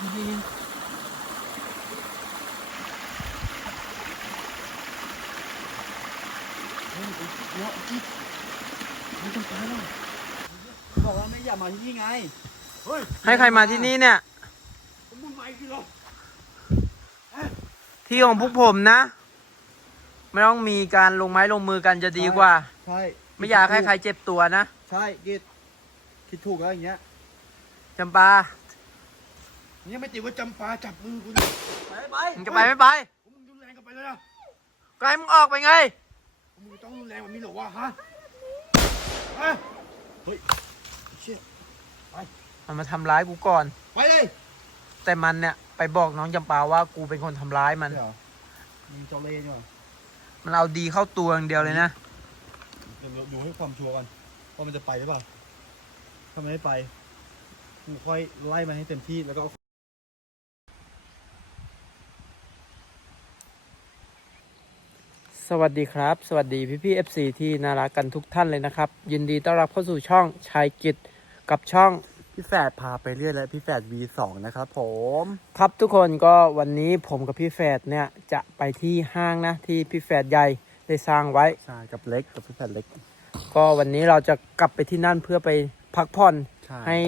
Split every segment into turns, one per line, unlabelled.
นี่นี่เฮ้ยเดี๋ยวจิ๊บไม่ต้องไปหรอกบอกว่าไม่อยากมาที่นี่ไง เฮ้ย
ให้ใครมาที่นี่เนี่ย
มึงมาอีกเหรอ
ที่ของพวกผมนะ ไม่ต้องมีการลงไม้ลงมือกันจะดีกว่า
ใช่
ไม่อยากให้ใครเจ็บตัวนะ
ใช่กิดคิดถูกแล้วอย่างเงี้ย
จำปา
เนี่ยไม่ติดว่าจำปาจับมือกูนะไปไป
มึงจะไปไม่ไป
มึงรุนแรงกันไปเลยนะ
ก็ให้มึงออกไปไง
มึงต้องรุนแรงแบบนี้เหรอวะฮะฮะเฮ้ยเชี่ย
มันมาทำร้ายกูก่อน
ไปเลย
แต่มันเนี่ยไปบอกน้องจำปาว่ากูเป็นคนทำร้ายมัน
เดี๋ยวมีเจ้าเล่ห์เนี่ยเหรอ
มันเอาดีเข้าตัวอย่างเดียวเลยนะ
เดี๋ยวดูให้ความชัวร์ก่อนว่ามันจะไปหรือเปล่าถ้ามันไม่ไปกูค่อยไล่มันให้เต็มที่แล้วก็เอา
สวัสดีครับ สวัสดีพี่พี่เอฟซีที่น่ารักกันทุกท่านเลยนะครับ ยินดีต้อนรับเข้าสู่ช่องชายกิจกับช่อง
พี่แฝดพาไปเรื่อยแล้วพี่แฝด V2 นะครับผม
ครับทุกคนก็วันนี้ผมกับพี่แฝดเนี่ยจะไปที่ห้างนะที่พี่แฝดใหญ่ได้สร้างไว้
ใช่กับเล็กกับพี่แฝดเล็ก
ก็วันนี้เราจะกลับไปที่นั่นเพื่อไปพักผ่อน
ใช่
ให้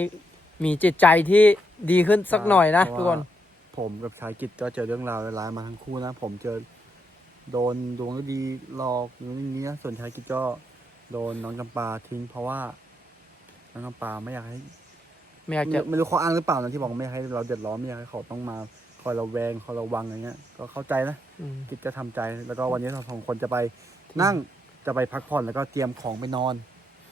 มีจิตใจที่ดีขึ้นสักหน่อยนะ
เพ
ทุก
ราะ
ค
ว่านผมกับชายกิจก็เจอเรื่องราวร้ายๆมาทั้งคู่นะ ผมเจอ โดนดวงก็ดีหลอกอย่างนี้อย่างนี้นะส่วนชายกิจก็โดนน้องจำปาทิ้งเพราะว่า น้องจำปาไม่อยากให้
ไม่อยาก
ไม่
จะ
ไม่รู้เขาอ้างหรือเปล่านะที่บอกไม่ให้เราเดือดร้อนไม่อยากให้เขาต้องมาคอยระแวงคอยระวังอะไรเงี้ย ก็เข้าใจนะ
อืม
กิจก็ทำใจแล้วก็วันนี้เราสองคนจะไปนั่งจะไปพักผ่อนแล้วก็เตรียมของไปนอน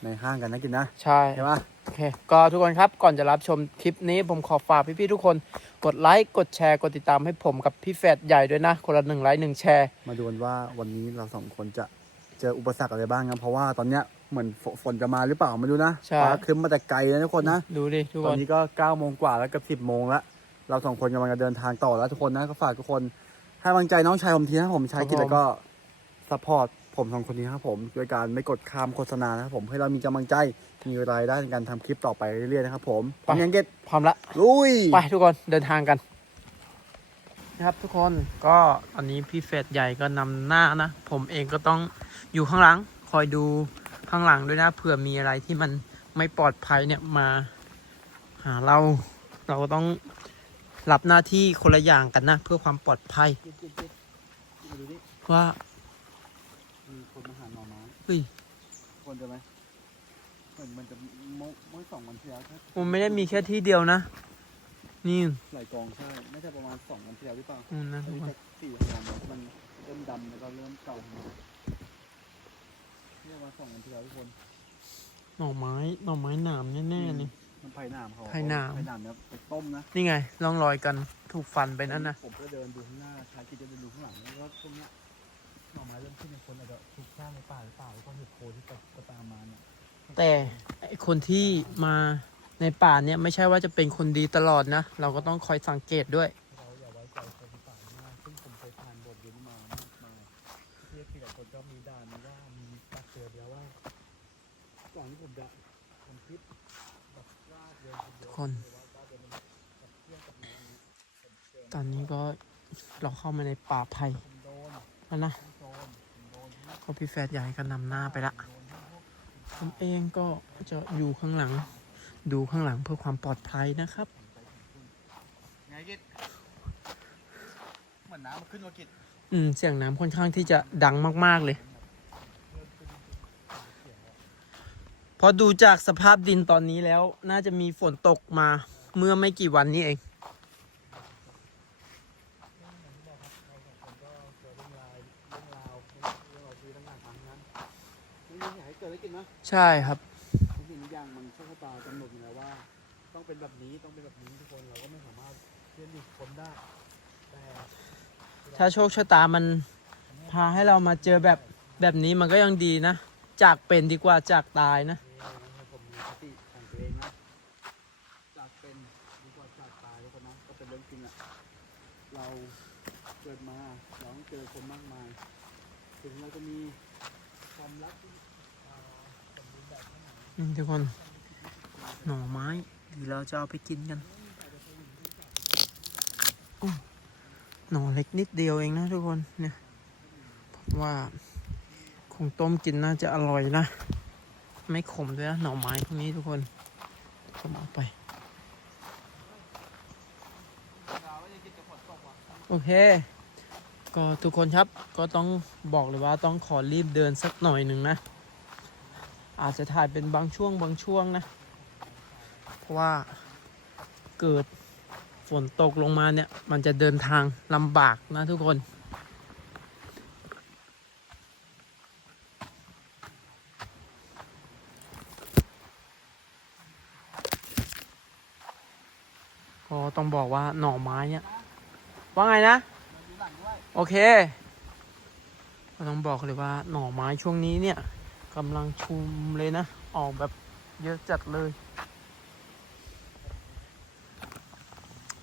ในห้างกันนะกินนะ
ใช่
ใช่ปะ
โอเคก็ทุกคนครับก่อนจะรับชมคลิปนี้ผมขอฝากพี่ๆทุกคน กดไลค์กดแชร์กดติดตามให้ผมกับพี่แฝดใหญ่ด้วยนะ คนละหนึ่งไลค์หนึ่งแชร์
มาดูกันว่าวันนี้เราสองคนจะเจออุปสรรคอะไรบ้างนะเพราะว่าตอนเนี้ยเหมือนฝฝนจะมาหรือเปล่าไม่รู้นะ
ใช่
ฟ้าครึ้มมาแต่ไกลนะทุกคนนะ
ดูดิทุก
ต
ค
อน
น
นี้ก็9ก้าโมงกว่าแล้วเกับสิบโมงแล้วเราสองคนกำลังจะเดินทางต่อแล้วทุกคนนะก็ฝากทุกคนให้กำลังใจน้องชายผมทีนะผมชายกิจแล้วก็ซัพพอร์ต ผมสองคนนี้นะครับผมด้วยการไม่กดข้ามโฆษณานะครับผมให้เรามีกำลังใจมีรายได้ในการทำคลิปต่อไปเรื่อยๆนะครับผมพร้อมยังเก็ต
พร้อมละ
ลุย
ไปทุกคนเดินทางกันนะครับทุกคนก็ตอนนี้พี่เฟดใหญ่ก็นำหน้านะ ผมเองก็ต้องอยู่ข้างหลัง คอยดูข้างหลังด้วยนะเผื่อมีอะไรที่มันไม่ปลอดภัยเนี่ยมา หาเราเราก็ต้องรับหน้าที่คนละอย่างกันนะ เพื่อความปลอดภัย
เก็ตเก็ตเก็ตมาดูนี่
ว่า
มีคนมาหาหน่อไม้
เฮ้ย
คนจะไหมเหมือนมันจะเมื่อเมื่อสองวันที่แล้วครับ
มันไม่ได้มีแค่ที่เดียวนะ นี่
หลายกองใช่น่าจะประมาณสองวันที่แล้วหรือเปล่า
อืมนะ
อัน
ทุก
นี้
คน
จะสี่กองแล้วมันเริ่มดำแล้วก็เริ่มเก่าแล้วนี่ประมาณสองวันที่แล้วทุกคน
หน่อไม้หน่อไม้หนามแน่ๆเลย
มันไผ่หนามเขา
ไผ่หนาม
ไผ่หนามเนี่ยไปต้มนะ
นี่ไงร่องรอยกันถูกฟันไปนั่นนะ
ผมก็เดินดูข้างหน้าชายกิจจะเดินดูข้างหลังแล้วก็ช่วงเนี้ย หน่อไม้เริ่มขึ้นในคนอาจจะถูกสร้างในป่าหรือเปล่าแล้วก็เห็ดโคนที่ก็ตามมาเนี่ย
แต่ไอ้คนที่มาในป่าเนี่ยไม่ใช่ว่าจะเป็นคนดีตลอดนะ เราก็ต้องคอยสังเกตด้วย
เราอย่าไว้ใจคนที่ป่ามากซึ่งผมเคยผ่านบทเรียนมามากมายที่ที่หลายคนก็มีด่านว่ามีตักเตือนแล้วว่าก่อนที่ผมจะทำคลิปแบบลาดเดินคนเดียว
คน
หรือว่าลาดเดินกับเพื่อนกับน้องเนี่ยผมเจอ
ตอนนี้ก็เราเข้ามาในป่าไผ่
ผมโดน
แล้วนะ
ผมโดนผม โดนทั้ง
เพราะพี่แฟดใหญ่ก็นำหน้าไปละผมเองก็จะอยู่ข้างหลัง ดูข้างหลังเพื่อความปลอดภัยนะครับ
ไงกิจเหมือนน้ำขึ้นกิจ
อืม เสียงน้ำค่อนข้างที่จะดังมาก ๆ เลยพราะดูจากสภาพดินตอนนี้แล้ว น่าจะมีฝนตกมาเมื่อไม่กี่วันนี้เอง
ผมก็เจอเรื่องราวเรื่องราวเรื่องราวชีวิตต่างๆครั้งนั้นไม่มีอยากให้เกิดอะไรกินนะ
ใช่ครับ
ทุกสิ่งทุกอย่างมันโชคชะตากำหนดอยู่แล้วว่า ต้องเป็นแบบนี้ต้องเป็นแบบนี้ทุกคนเราก็ไม่สามารถเชื่อหยุดคนได้ แต่
ถ้าโชคชะตามันพาให้เรามาเจอแบบแบบนี้มันก็ยังดีนะ จากเป็นดีกว่าจากตายนะ
ให้ผมมีสติของตัวเองนะจากเป็นดีกว่าจากตายทุกคนนะก็เป็นเรื่องจริงอะเราเกิดมาเราต้องเจอคนมากมาย ถึงเราจะมีความรักที่เอ่อสมบูรณ์แบบแค่ไห น
อืมทุกคน หน่อไม้เดี๋ยวเราจะเอาไปกินกันหน่อเล็กนิดเดียวเองนะทุกคนเนี่ยผมว่าคงต้มกินน่าจะอร่อยนะ ไม่ขมด้วยนะหน่อไม้พวกนี้ทุกคนผมเอาไป โอเค ก็ทุกคนครับก็ต้องบอกเลยว่าต้องขอรีบเดินสักหน่อยหนึ่งนะ อาจจะถ่ายเป็นบางช่วงบางช่วงนะ เพราะว่าเกิดฝนตกลงมาเนี่ย มันจะเดินทางลำบากนะทุกคนก็ต้องบอกว่าหน่อไม้เนี่ย ว่าไงนะ โอเค ก็ต้องบอกเลยว่าหน่อไม้ช่วงนี้เนี่ย กำลังชุมเลยนะ ออกแบบเยอะจัดเลย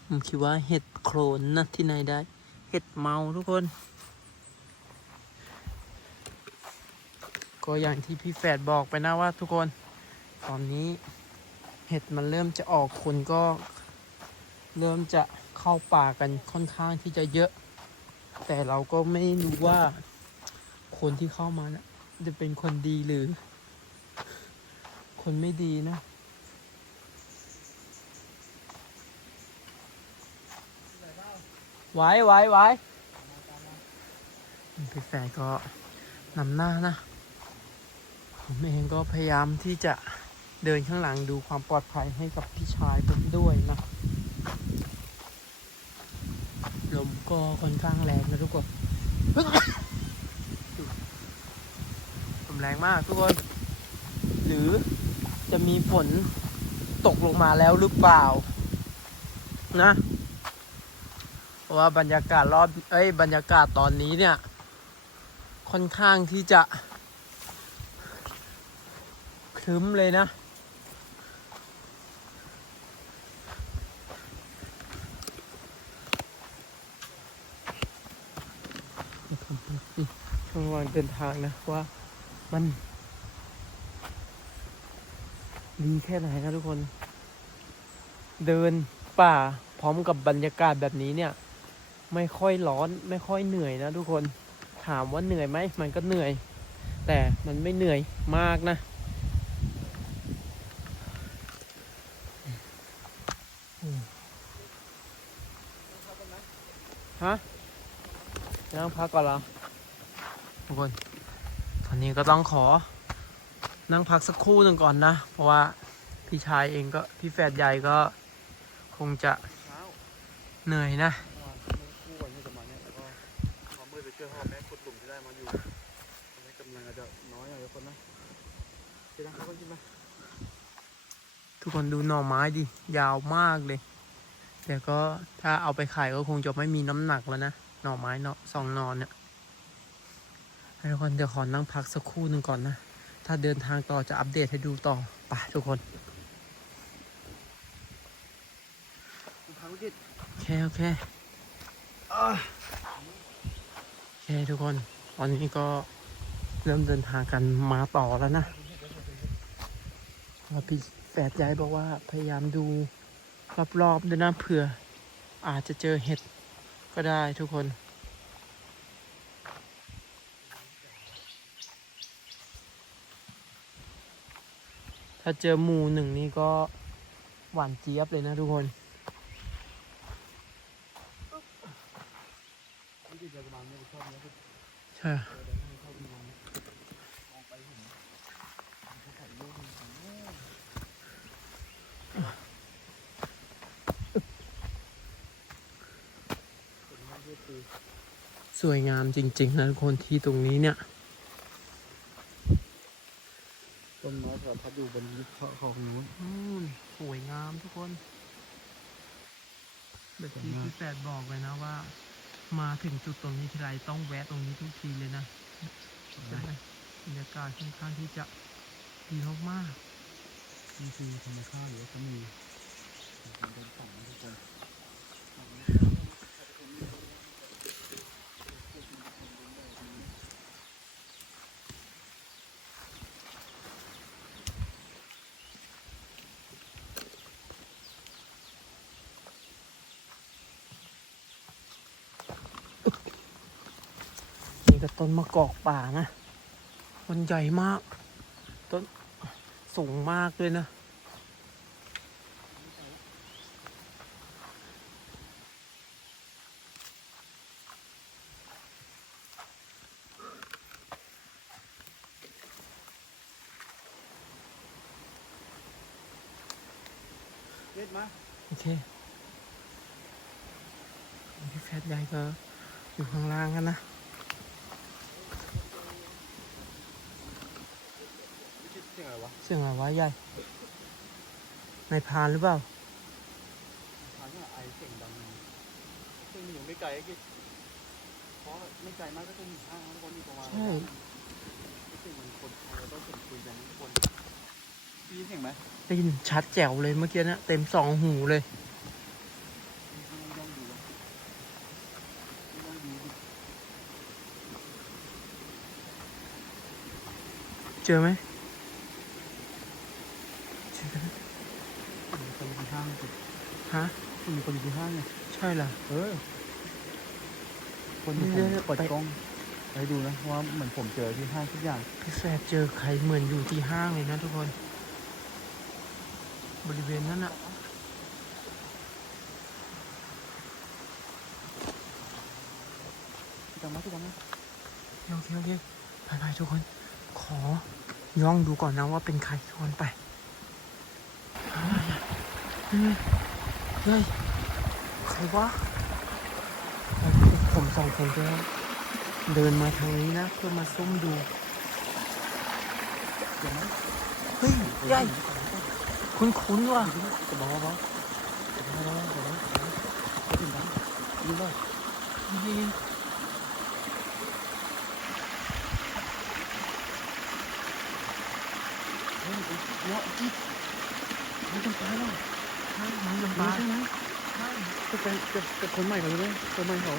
ผมคิดว่าเห็ดโครนนะ ที่ไหนได้ เห็ดเมาทุกคน ก็อย่างที่พี่แฝดบอกไปนะว่าทุกคน ตอนนี้เห็ดมันเริ่มจะออกคนก็ เริ่มจะเข้าป่ากันค่อนข้างที่จะเยอะ แต่เราก็ไม่รู้ว่าคนที่เข้ามานะ จะเป็นคนดีหรือ คนไม่ดีนะ ไว้ไว้ไว้พี่แฝดก็นำหน้านะ ผมเองก็พยายามที่จะเดินข้างหลังดูความปลอดภัยให้กับพี่ชายผมด้วยนะ ลมก็ค่อนข้างแรงนะทุกคน แรงมากทุกคน หรือจะมีฝนตกลงมาแล้วหรือเปล่า นะเพราะว่าบรรยากาศรอบเอ้ยบรรยากาศตอนนี้เนี่ย ค่อนข้างที่จะครึ้มเลยนะระว่างเดินทางนะว่า มัน ดีแค่ไหนนะทุกคน เดินป่าพร้อมกับบรรยากาศแบบนี้เนี่ย ไม่ค่อยร้อนไม่ค่อยเหนื่อยนะทุกคนถามว่าเหนื่อยไหมมันก็เหนื่อย แต่มันไม่เหนื่อยมากนะฮะนั่งพักก่อนเหรอทุกคน ตอนนี้ก็ต้องขอนั่งพักสักครู่หนึ่งก่อนนะ เพราะว่าพี่ชายเองก็พี่แฝดใหญ่ก็คงจะเหนื่อยนะ
ทุกคน
ดูหน่อไม้ดิ ยาวมากเลย แต่ก็ถ้าเอาไปขายก็คงจะไม่มีน้ำหนักแล้วนะ หน่อไม้เนาะสองนอนเนี่ย ทุกคนเดี๋ยวขอนั่งพักสักครู่หนึ่งก่อนนะ ถ้าเดินทางต่อจะอัปเดตให้ดูต่อไปทุกคนโอเคโอเคโอเคทุกคน ตอนนี้ก็เริ่มเดินทางกันมาต่อแล้วนะพี่แฝดย้ายบอกว่าพยายามดูรอบๆด้วยนะเผื่อ อาจจะเจอเห็ดก็ได้ทุกคน ถ้าเจอหมูหนึ่งนี่ก็หวานเจี๊ยบเลยนะทุกคนใช่สวยงามจริง ๆ นะทุกคนที่ตรงนี้เนี่ย
ต้นไม้สาร พัดอยู่บนยุคของนู้น
อืมสวยงามทุกคนแบบที่
สวยมาก
พี่แปดบอกเลยนะว่า มาถึงจุดตรงนี้ทีไรต้องแวะตรงนี้ทุกทีเลยนะใช่ไหมบรรยากาศค่อนข้างที่จะดีมาก
นี่คือธรรมชาติหรือว่าเขามีเป็นต้นฝั่งนะทุกคน
ต้นมะกอกป่านะ มันใหญ่มาก ต้นสูงมากเลยนะ
เล็ดมา
โอเคพี่แฟดใหญ่ก็อยู่ข้างล่างกันนะ
เสียงอะไรวะ
เสียงอะไรวะใหญ่นายพรานหรือเปล่า
ทางนี้ไอเสียงดังซึ่งมันอยู่ไม่ไกลกิ๊เพราะไม่ไกลมากก็จะมีห้างทุกคนอยู่ประมาณ
ใช่
รู้สึกเหมือนคนไทยเราต้องเสียงคุยกันทุกคนได้ยินเสียงไหม
ได้ยินชัดแจ๋วเลยเมื่อกี้เนะเต็มสองหูเลย
ลองดูวะลองดูดิ
เจอไหมเจอกัน
มีคนอยู่ที่ห้างสิ
ฮะ
มีคนอยู่ที่ห้างไง
ใช่เหรอ
เออ คนที่
เนี่
ผม
ย
เปิด
ไป
กล้องให้ดูนะว่าเหมือนผมเจอที่ห้างทุกอย่าง
พี่แฟดเจอใครเหมือนอยู่ที่ห้างเลยนะทุกคน บริเวณนั้นอะ
จำไหมจำไหม
โอเคโอเคไปไปทุกคน ขอย่องดูก่อนนะว่าเป็นใครทุกคนไปเฮ้ยเฮ้ยใค รวะผมสองคนจะเดินมาทางนี้นะ เพื่อมาซุ่มดู
จำไหม
เฮ้ยใหญ่คุ้นๆว่ะ
จะบอกว่าบอกจะบอกว่าบอกว่าจะถึงบ้านรู้ป่ะ
นี่
เฮ้ยเนาะจิ๊บมันจะตายแล้ว
ใช่น้องลำ
มา
บาก
ใช่ไหม จะไปจะจะคนใหม่กันเลยไหมคนใหม่เขา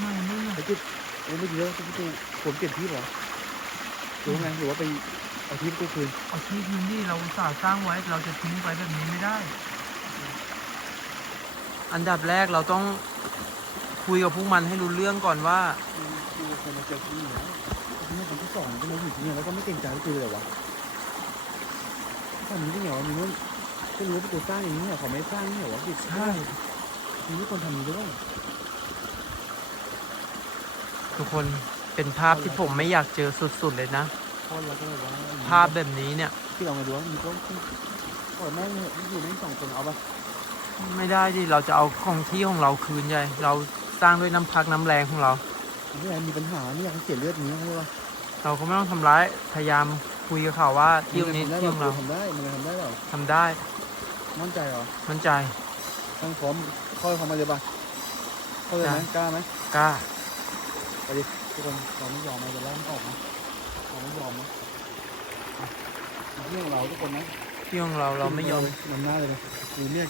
ไม่ไม่ไม่
ไอ้จิ๊บโอ้ไม่ดีแล้วจะไปดูผมเปลี่ยนที่เหรอหรือว่าไงหรือว่าไปเอาที่กูคืน
เอาที่พื้นที่เราอุตสาห์สร้างไว้เราจะทิ้งไปแบบนี้ไม่ได้ อันดับแรกเราต้องคุยกับพวกมันให้รู้เรื่องก่อนว่า
คือคนมาเจอที่นี่แล้วที่นี่คนที่สองก็มาอยู่ที่นี่แล้วก็ไม่เกรงใจกูเลยวะทำนี้ได้ไงวะมีนู้นก็รู้ว่ากูสร้างอย่างนี้เหรอเขาไม่สร้างนี่เหรอวะจิ๊บ
ใช่
มีคนทำนี้ด้วย
ทุกคนเป็นภาพที่ผมไม่อยากเจอสุดๆเลยนะ
คนแล้วก็เลยว่า
ภาพแบบนี้เนี่ย
ที่เรามาดูว่ามีก็ปล่อยแม่งเนี่ยอยู่ในสองคนเอาปะ
ไม่ได้ดิเราจะเอาของที่ของเราคืนใหญ่เราสร้างด้วยน้ำพักน้ำแรงของเรา
ไม่อยากมีปัญหาไม่อยากให้เสียเลือดอย่างนี้เขาเลยว่า
เราก็ไม่ต้องทำร้ายพยายามคุยกับเขาว่าที่ตรงนี้
ทำได้
ที่ของเรา
ทำได้มันทำได้เหรอ
ทำได้
มั่นใจเหรอ
มั่นใจ
ตั้งพร้อม เข้าเขามาเลยปะเข้าเลยไหมกล้าไหม
กล้า
ไปดิทุกคนเราไม่ยอมเราจะไล่มันออกนะเราไม่ยอมนะอะเรื่องเราทุกคนนะ
ที่ของเราเราไม่ยอม
มันหน้าเลยกูเนี่ย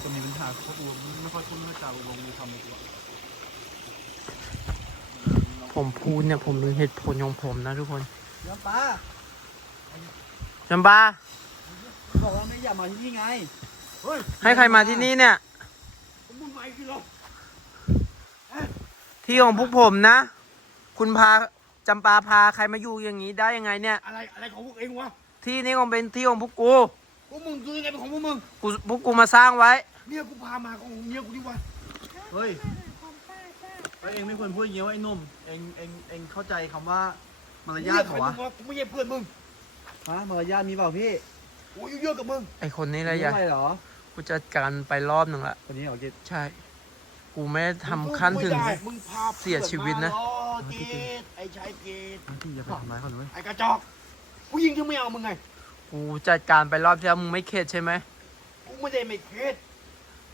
คนมีปัญหาเพราะกูไม่ค่อยพูดไม่ค่อยจากูลงมือทำเลยกูอะ
ผมพูดเนี่ยผมมีเหตุผลของผมนะทุกคน
เดี๋ยวป้า
จำปา
บอกว่าไม่อยากมาที่นี่ไงเฮ้ย
ให้ใครมาที่นี่เนี่ย
มึงมาอีกทีหรอ
ที่ของพวกผมนะ คุณพาจำปาพาใครมาอยู่อย่างนี้ได้ยังไงเนี่ย
อะไรอะไรของพวกเองวะ
ที่นี่คงเป็นที่ของพวกกู
พวกมึงคือยังไงเป็นของพวกมึง
กูพวกกูมาสร้างไว้
เมียกูพามาของเมียกูดิวะ
เฮ้ยเฮ้ยเองไม่ควรพูดอย่างนี้ว่าไอ้หนุ่มเองเองเองเข้าใจคำว่ามารยาทเหรอวะ
มึงกูไม่ใช่เพื่อนมึง
ฮะมารยาทมีเปล่าพี่
กูอายุเยอะกับมึง
ไอคนนี้แหละ
มี
อย่า
อะไรเหรอ
กูจัดการไปรอบหนึ่งละ
คนนี้เหรอกิจ
ใช่ กูไม่ได้ทำขั้นถึง
ไม่ได้มึงพา
เสียชีวิตนะ
เพื่อมาล้อเกตไอ้ชายเกต
พี่อย่าไปทำร้ายเขาเลย
ไอ้กระจอกกูยิงถึงไม่เอามึงไง
กูจัดการไปรอบที่แล้วมึงไม่เข็ดใช่ไหม
กูไม่ได้ไม่เคส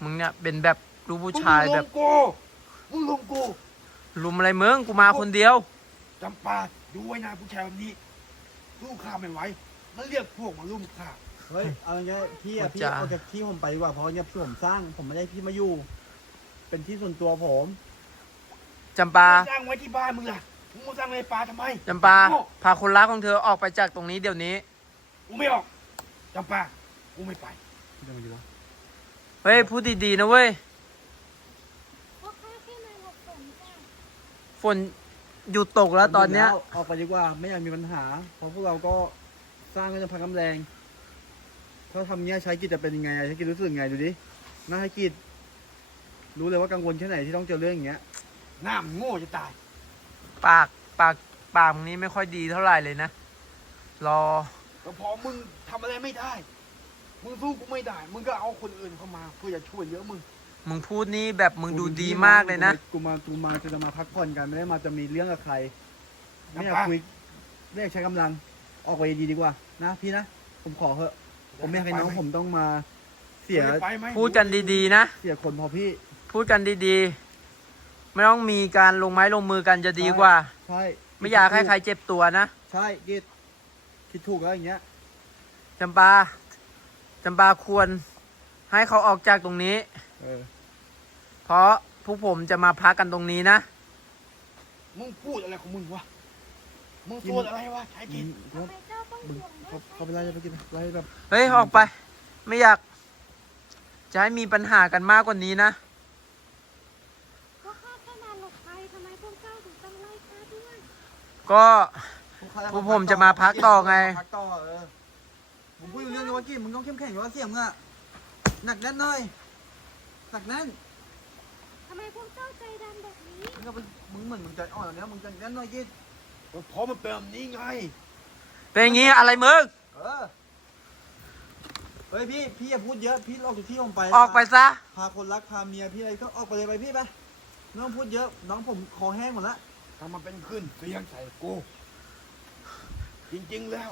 มึงเนี่ยเป็นแบบลูกผู้ชาย
มึง
แบ
ล
บ
งกูมึงลงกู
ลุมอะไรมึง กูมาคนเดียว
จำปาดูไว้นะผู้ชายแบบนี้ลูกข้าไม่ไหวมันเรียกพวกมาลุ่มข้า
เฮ้ยเอาอย่างเงี้ยพี่อะพี่
จ้า
เอาจากที่ผมไปดีกว่าเพราะเนี่ยพี่ผมสร้าง ผมไม่ได้พี่มาอยู่ เป็นที่ส่วนตัวผม
จำปา
สร้างไว้ที่บ้านมึงล่ะมึงมาสร้างในป่าทำไม
จำปา พาคนรักของเธอออกไปจากตรงนี้เดี๋ยวนี้
กูไม่ออกจำปา กูไม่ไป
พี่จะมาอยู่แล้ว
เฮ้ยพูดดีๆนะเว้ย
พ่อค้าแค่นายหลบฝนจ้ะ
ฝนหยุดตกแล้วตอนเนี้ย
ออกไปดีกว่าไม่อยากมีปัญหา เพราะพวกเราก็สร้างกันจะพักกำแรง ถ้าทำเนี้ยใช้กิจจะเป็นยังไงใช้กิจรู้สึกยังไงดูดิน่าให้กิจรู้เลยว่ากังวลแค่ไหนที่ต้องเจอเรื่องอย่างเงี้ย
หน้ามึงโง่จะตาย
ปากปากปากมึงนี้ไม่ค่อยดีเท่าไหร่เลยนะ รอ
ก็พอมึงทำอะไรไม่ได้ มึงสู้กูไม่ได้ มึงก็เอาคนอื่นเข้ามาเพื่อจะช่วยเหลือมึง
มึงพูดนี่แบบมึงดูดีมากเลยนะ
กูมากูมาจะมาพักผ่อนกันไม่ได้มาจะมีเรื่องกับใคร ไม่อยาก
น้ำตา
คุยไม่อยากใช้กำลังออกไปดีดีกว่า นะพี่นะ ผมขอเถอะ ผมไม่อยากให้น้องผมต้องมา เสีย
ไปไหม
พูดกันดีๆนะ
เสียคนเพอพี่
พูดกันดีๆ ไม่ต้องมีการลงไม้ลงมือกันจะดีกว่า
ใช่
ไม่อยากให้ใครเจ็บตัวนะ
ใช่กิดคิดถูกแล้วอย่างเงี้ย
จำปาจำปาควร ให้เขาออกจากตรงนี้
เออ
เพราะพวกผมจะมาพักกันตรงนี้นะ
มึงพูดอะไรของมึงวะ มึงพูดอะไรวะใช้กิน
มึงมึ งเขาเขาไปไล่ไปกินไล่แบบ
เฮ้ย ออกไป ไม่อยาก จะให้มีปัญหากันมากกว่านี้นะ
ก็ข้าแค่มาหลบภัยทำไมพวกเจ้าถึงต้องไล่ข้าด้วย
ก็พวกผมจะมาพักต่อไง
พักต่อเออผมพูดอยู่เรื่องนี้ว่ากินมึงต้องเข้มแข็งอยู่ว่าเสียงมึงอะหนักแน่นหน่อยหนักแน่น
ทำไมพวกเจ้าใจดำแบบนี้
มึงก็เป็นมึงเหมือนมึงใจอ่อนแล้วเนี่ยมึงใจแน่นหน่อยกิน
ก็เพราะมันเป็นแบบนี้ไง
เป็นอย่างงี้อะไรมึง
เออเฮ้ยพี่พี่อย่าพูดเยอะพี่ออกจากที่ผมไป
ออกไปซะ
พาคนรักพาเมียพี่อะไรก็ออกไปเลยไปพี่ไปไม่ต้องพูดเยอะน้องผมคอแห้งหมดละ
ถ้ามันเป็นขึ้นเสียงใส่กูจริงๆแล้ว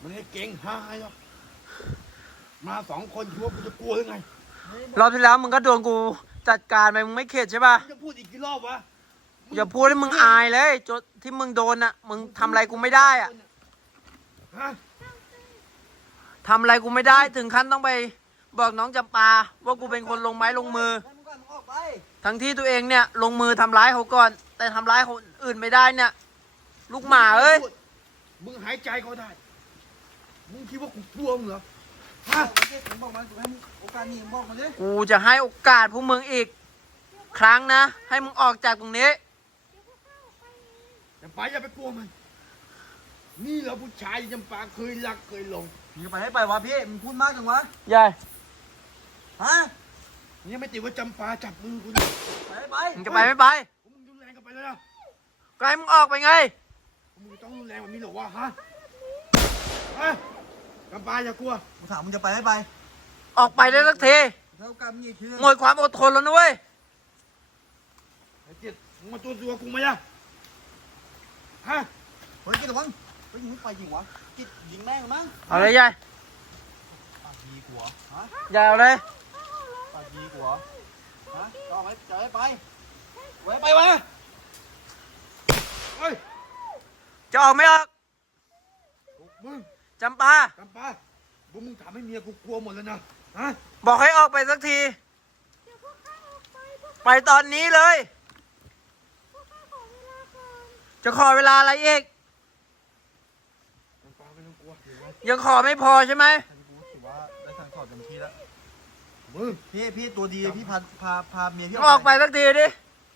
มันให้เก่งหายหรอกมาสองคนคิดว่ากูจะกลัวหรือไง
รอบที่แล้วมึงก็โดนกูจัดการไปมึงไม่เข็ดใช่ป่ะ
มึงจะพูดอีกกี่รอบวะ
อย่าพูดให้มึงอายเลยจนที่มึงโดนอะ มึงทำอะไรกูไม่ได้อะ
ฮะ
ทำอะไรกูไม่ได้ถึงขั้นต้องไปบอกน้องจำปาว่ากูเป็นคนลงไม้ลงมือ
ให้มึงก่อนมึงออกไป
ทั้งที่ตัวเองเนี่ยลงมือทำร้ายเขาก่อน แต่ทำร้ายคนอื่นไม่ได้เนี่ย ลูกหมาเอ้ย
มึงหายใจเขาได้ มึงคิดว่ากูกลัวมึงเหรอฮะ
ผมบอกมันผมให้มึงโอกาสนี้มึงบอกมาดิ
กูจะให้โอกาสพวกมึงอีก ครั้งนะ ให้มึงออกจากตรงนี้
จำปาอย่าไปกลัวมัน นี่เหรอผู้ชายที่จำปาเคยรักเคยหลง
มึงจะไปให้ไปวะพี่มึงพูดมากจังวะ
ยาย
ฮะ
มึงยังไม่ติดว่าจำปาจับมือกู
ไปให้ไป
มึงจะไปไม่ไป
มึงรุนแรงกันไปแล้วนะ
ก็ให้มึงออกไปไง
มึงต้องรุนแรงแบบนี้เหรอวะฮะฮะจำปาอย่ากลัว
กูถามมึงจะไปให้ไป
ออกไปได้สักที
ถ้าโอกาสมึงอีกที
หมดความอดทนแล้วนะเว้ย
ไอ้เจ็ดมึงมาตัวตัวกูไหมล่ะ ฮะ
เฮ้ยกิดระวังเฮ้ยยิงไม่ไปยิงวะกิดยิงแม่งมั้ง
เอาเลยยาย
ปากดีกว่าฮะ
ยายเอาเลย
ปากดีกว่าฮะจะเอาไปจะให้ไปไว้ไปวะ
เฮ้ย
จะออกไม่ออก
มึง
จำปา
จำปาพวกมึงทำให้เมียกูกลัวหมดแล้วนะฮะ
บอกให้ออกไปสักที
เดี๋ยวพวกข้าออกไปพวก
ไปตอนนี้เลย
พวกข้าขอเวลาก่อน
จะขอเวลาอะไรอีก
จำปาไม่ต้องกลัวเดี๋ยวนะ
ยังขอไม่พอใช่ไหม
ฉันกูถือว่าได้สั่งสอนเต็มที่แล้ว
มึง
พี่พี่ตัวดีพี่พาพาพาเมียพี่
ออกไปสักทีดิ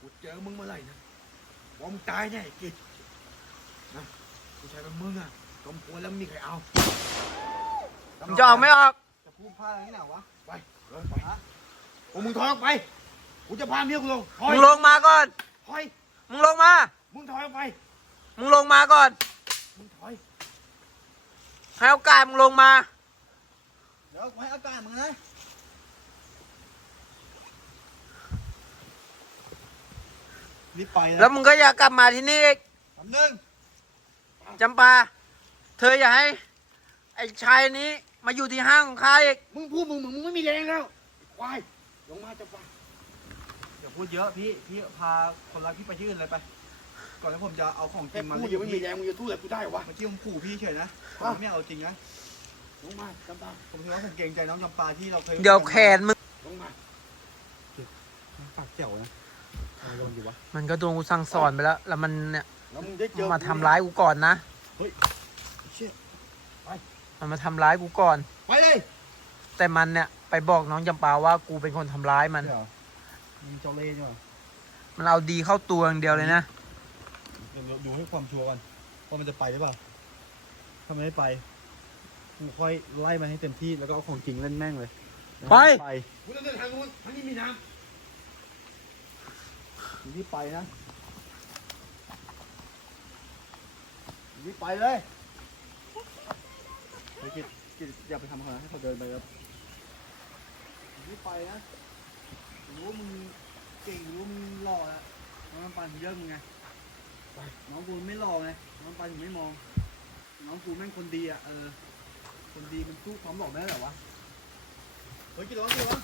กูเจอมึงเมื่อไหร่นะว่ามึงตายแน่ไอ้กิจนะผู้ชายเป็นมึงอะสมควรแล้วไม่มีใครเอา
มึงจะออกไม่ออก
จะพูดพลาดอะไรนี่หนาวะ
ไปเออไปโอ้มึงถอยออกไปกูจะพาเมียกูลงถอย
มึงลงมาก่อน
ถอย
มึงลงมา
มึงถอยออกไป
มึงลงมาก่อน
มึงถอย
ให้โอกาสมึงลงมา
เดี๋ยวกูให้อากาศมึงนะรีบไปนะ
แล้วมึงก็อย่ากลับมาที่นี่อีก
คำหนึ่ง
จำปา เธออย่าให้ ไอ้ชายนี้มาอยู่ที่ห้างของข้าอีก
มึงพูดมึงมึงมึงไม่มีแรงแล้วควายลงมาจะไป
อย่าพูดเยอะพี่ พี่พาคนรักพี่ไปที่อื่นเลยไป ก่อนที่ผมจะเอาของจ
แค่
ริงมา
พูดยังไม่มีแรงมึงจะสู้อะไรกูได้วะ
เมื่อกี้ผมขู่พี่เฉยนะผม
อ้าว
ไม่เอาจริงนะ
ลงมาจำปา
ผมคิดว่าผมเกรงใจน้องจำปาที่เราเคย
เดี๋ยวแขนมึง
ลงมา
ปากเจ๋วนะเอาลงอยู่วะ
มันก็โดนกูสั่งสอนไปแล้ว แล้วมันเนี่ย
แล้วมึงได้เจอ
มาทำร้ายกูก่อนนะ
เชี่ย
มันมาทำร้ายกูก่อน
ไปเลย
แต่มันเนี่ยไปบอกน้องจำปาว่ากูเป็นคนทำร้ายมัน
เดี๋ยวมีเจ้าเล่ห์ด้วย
มันเอาดีเข้าตัวอย่างเดียวเลยนะ
เดี๋ยวดูให้ความชัวร์ก่อนว่ามันจะไปหรือเปล่าถ้ามันไม่ไปกูค่อยไล่มันให้เต็มที่แล้วก็เอาของจริงเล่นแม่งเลย
ไป
ไป
กูจะเดินทางนู้นทางนี้มีน้
อยู่ที่ไปนะอยู่ที่ไปเลยเฮ้ยกิดกิดอย่าไปทำเขานะให้เขาเดินไปครับอยู่ที่ไปนะรู้ว่ามึงเก่งรู้ว่ามึงหล่อแล้วน้องน้ำปานถึงเยอะมึงไงไป น้องกูไม่หล่อไงน้องน้ำปานถึงไม่มอง น้องกูแม่งคนดีอะเออ คนดีมันสู้ความหล่อไม่ได้เหรอวะ เฮ้ยกิดร้อนกิดร้อน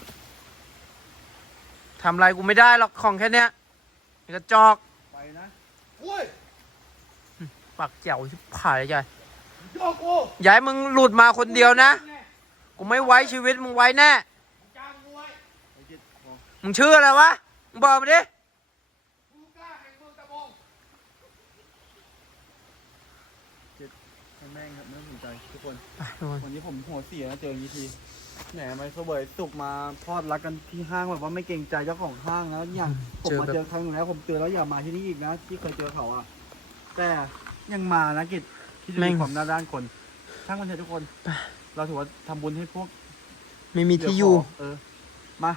ทำอะไรกูไม่ได้หรอกของแค่เนี้ยไอ้กระจอก
ไปนะำ
โอ้ย
ปากเจ๋วชิบหายใหญ่
โยกกู
อย่าให้มึงหลุดมาคนเดียวนะ กูไม่ไว้ชีวิตมึงไว้แน่
จ้างกูไว้
ไอ้กิดพอ
มึงชื่ออะไรวะ มึงบอกมาดิ
กูกล้าแห่งเมืองตะบง
ให้แม่งครับไม่ต้องสนใจทุกคน
ไป ทุกคน
วันนี้ผมหัวเสียนะเจออย่างนี้ทีแหนมาเสวยสุกมาพอดรักกันที่ห้างแบบว่าไม่เกรงใจเจ้าของห้างแล้วอย่างผมมาเจอครั้งหนึงแล้วผมเตือนแล้วอย่ามาที่นี่อีกนะที่เคยเจอเขาอะ แต่ยังมานะกิจที่จะมีความหน้าด้านคนช่างมันเถอะทุกคน เราถือว่าทำบุญให้พวก
ไม่มีที่อยู่
เออ มา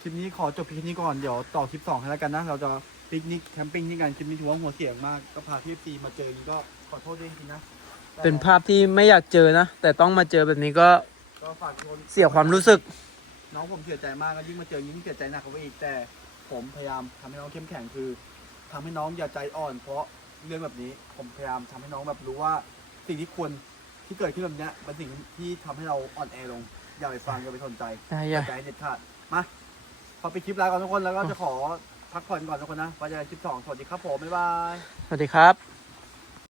คลิปนี้ขอจบคลิปนี้ก่อนเดี๋ยวต่อคลิปสองให้แล้วกันนะเราจะปิกนิกแคมปิ้งนี่กันคลิปนี้ถือว่าหัวเสียงมากก็พาพี่ปีมาเจออย่างนี้ก็ขอโทษด้วยจริงๆนะแต่
เป็นภาพที่ไม่อยากเจอนะ แต่ต้องมาเจอแบบนี้ก็
ก็ฝากทุกคน
เสียความรู้สึก
น้องผมเสียใจมากก็ยิ่งมาเจอยิ่งเสียใจหนักเข้าไปอีกแต่ผมพยายามทำให้น้องเข้มแข็งคือทำให้น้องอย่าใจอ่อน เพราะเรื่องแบบนี้ผมพยายามทำให้น้องแบบรู้ว่าสิ่งที่ควรที่เกิดขึ้นแบบเนี้ยเป็นสิ่งที่ทำให้เราอ่อนแอลง อย่าไปฟังอย่าไปสนใจ
ได้อย่า
ใจเด็ดขาดมาขอไปดคลิปแล้วก่อนทุกคนแล้วก็จะขอพักผ่อนก่อนทุกคนนะไว้เจอกันคลิปสองสวัสดีครับผม บ๊ายบาย
สวัสดีครับ